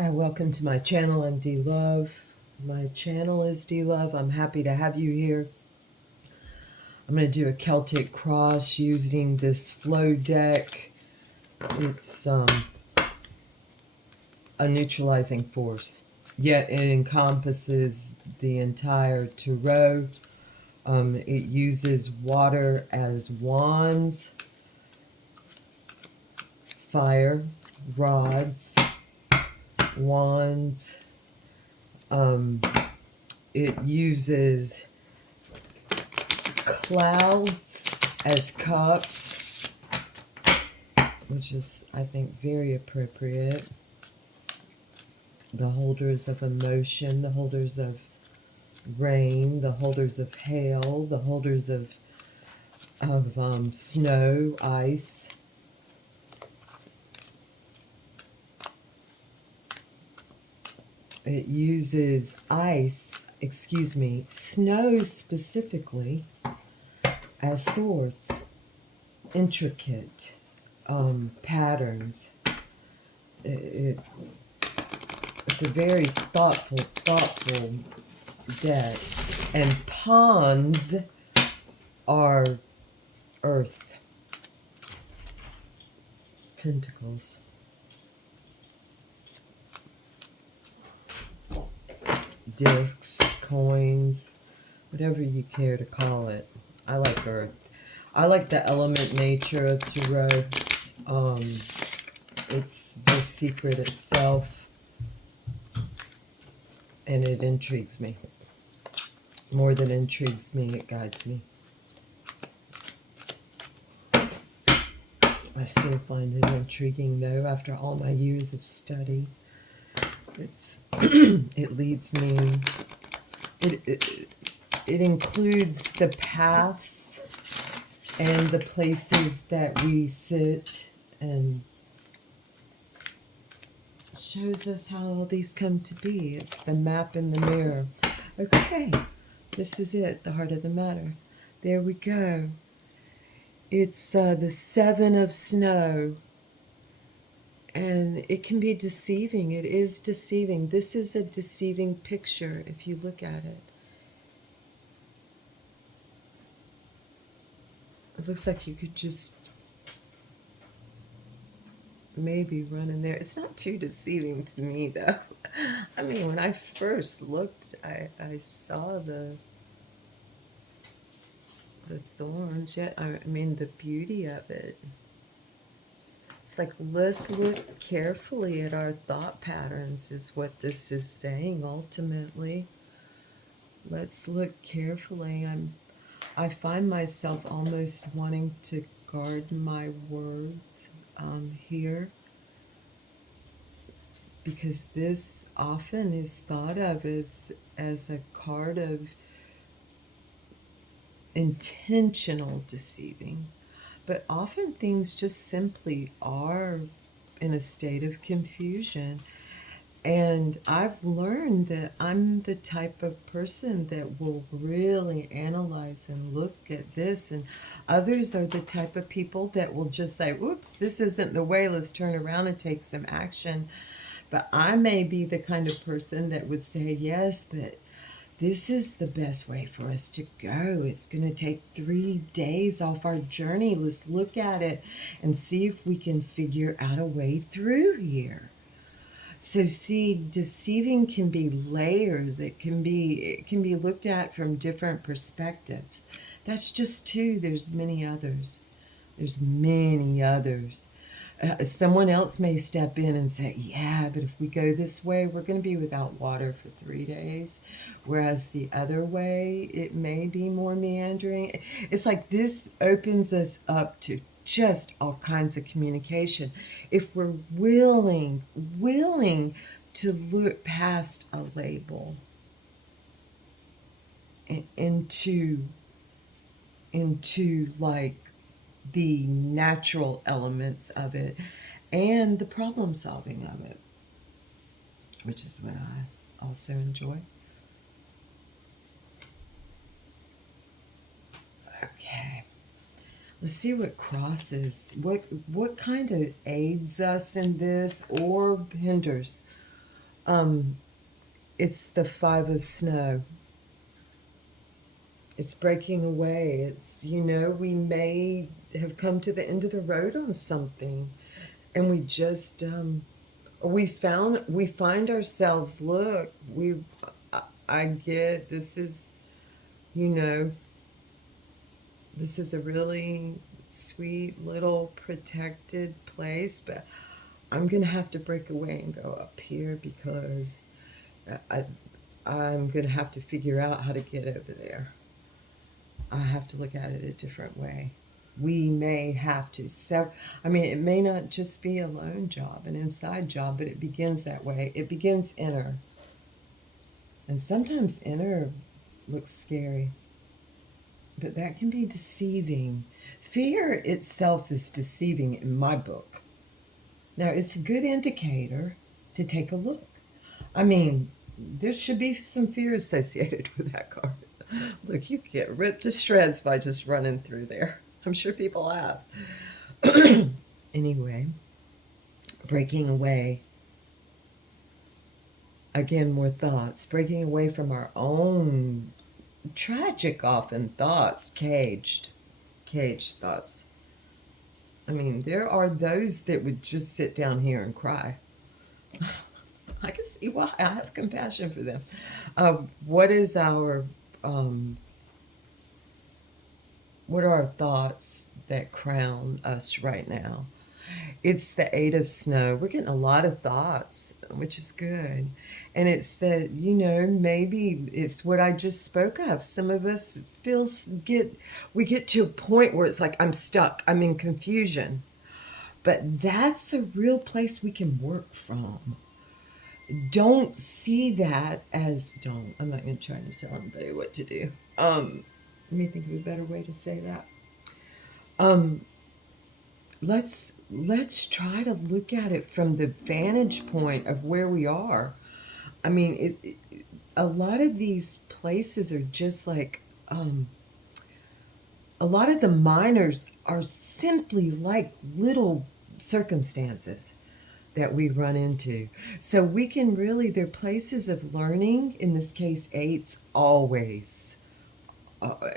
Hi, welcome to my channel. I'm D Love. My channel is D Love. I'm happy to have you here. I'm going to do a Celtic cross using this flow deck. It's a neutralizing force, yet it encompasses the entire tarot. It uses water as wands, fire, rods, wands. It uses clouds as cups, which is, I think, very appropriate. The holders of emotion, the holders of rain, the holders of hail, the holders of snow, ice. It uses snow specifically as swords, intricate patterns. It's a very thoughtful deck. And pawns are earth. Pentacles. Discs, coins, whatever you care to call it. I like earth. I like the element nature of tarot. It's the secret itself, and it intrigues me. More than intrigues me, it guides me. I still find it intriguing, though, after all my years of study. It leads me. It includes the paths and the places that we sit, and shows us how all these come to be. It's the map in the mirror. Okay, this is it, the heart of the matter. There we go. It's the Seven of Snow. And it can be deceiving. It is deceiving. This is a deceiving picture if you look at it. It looks like you could just maybe run in there. It's not too deceiving to me, though. I mean, when I first looked, I saw the thorns. Yet, I mean, the beauty of it. It's like, let's look carefully at our thought patterns, is what this is saying ultimately. Let's look carefully. I find myself almost wanting to guard my words here, because this often is thought of as a card of intentional deceiving. But often things just simply are in a state of confusion. And I've learned that I'm the type of person that will really analyze and look at this. And others are the type of people that will just say, oops, this isn't the way, let's turn around and take some action. But I may be the kind of person that would say, yes, but this is the best way for us to go. It's going to take 3 days off our journey. Let's look at it and see if we can figure out a way through here. So see, deceiving can be layers. It can be looked at from different perspectives. That's just two. There's many others. There's many others. Someone else may step in and say, yeah, but if we go this way, we're going to be without water for 3 days. Whereas the other way, it may be more meandering. It's like this opens us up to just all kinds of communication. If we're willing to look past a label into like the natural elements of it and the problem solving of it, which is what I also enjoy. Okay, let's see what crosses, what kind of aids us in this or hinders. Um, it's the five of snow. It's breaking away. It's, we may have come to the end of the road on something, and we just we find ourselves, look, I get this is, you know this is a really sweet little protected place, but I'm gonna have to break away and go up here because I, I'm gonna have to figure out how to get over there. I have to look at it a different way. We may have to. So, I mean, it may not just be a lone job, an inside job, but it begins that way. It begins inner. And sometimes inner looks scary, but that can be deceiving. Fear itself is deceiving in my book. Now, it's a good indicator to take a look. I mean, there should be some fear associated with that card. Look, you get ripped to shreds by just running through there. I'm sure people have. Anyway, breaking away. Again, more thoughts. Breaking away from our own tragic, often, thoughts. Caged thoughts. I mean, there are those that would just sit down here and cry. I can see why. I have compassion for them. What is our what are our thoughts that crown us right now? It's the Eight of Snow. We're getting a lot of thoughts, which is good. And it's that, maybe it's what I just spoke of. Some of us we get to a point where it's like, I'm stuck, I'm in confusion. But that's a real place we can work from. Don't see that as, don't, I'm not going to try to tell anybody what to do. Let me think of a better way to say that. Let's try to look at it from the vantage point of where we are. I mean, a lot of these places are just like, a lot of the minors are simply like little circumstances that we run into. So we can really, they're places of learning. In this case, eights always,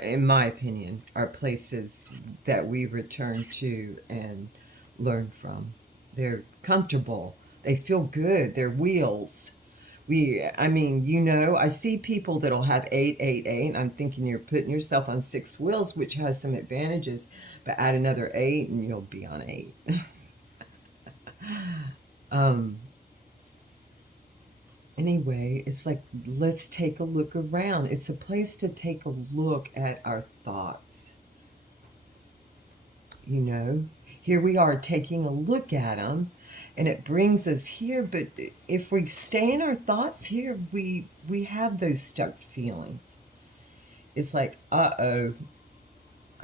in my opinion, are places that we return to and learn from. They're comfortable. They feel good. They're wheels. I see people that'll have 8, and I'm thinking you're putting yourself on 6 wheels, which has some advantages, but add another 8 and you'll be on 8. Anyway, it's like, let's take a look around. It's a place to take a look at our thoughts. Here we are taking a look at them, and it brings us here. But if we stay in our thoughts here, we have those stuck feelings. It's like, uh-oh,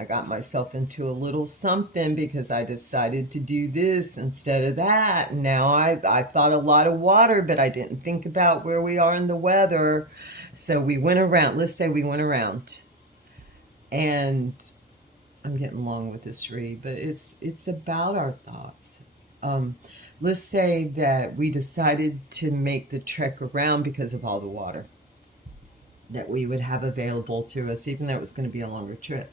I got myself into a little something because I decided to do this instead of that. And now I thought a lot of water, but I didn't think about where we are in the weather. So we went around. Let's say we went around. And I'm getting long with this read, but it's about our thoughts. Let's say that we decided to make the trek around because of all the water that we would have available to us, even though it was going to be a longer trip.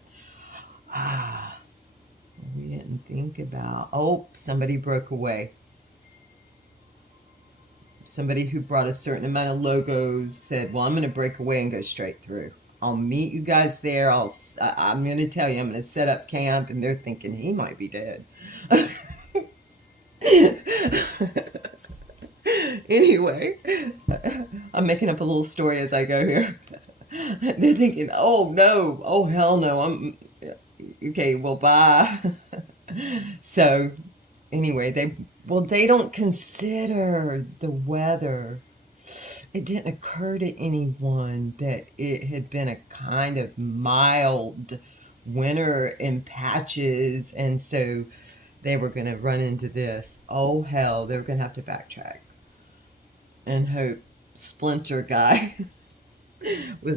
We didn't think about, somebody broke away. Somebody who brought a certain amount of logos said, well, I'm going to break away and go straight through. I'll meet you guys there. I'm going to tell you, I'm going to set up camp. And they're thinking he might be dead. Anyway, I'm making up a little story as I go here. They're thinking, oh no, oh hell no, okay, well, bye. So anyway, they don't consider the weather. It didn't occur to anyone that it had been a kind of mild winter in patches, and so they were going to run into this. Oh hell, they were going to have to backtrack and hope Splinter guy was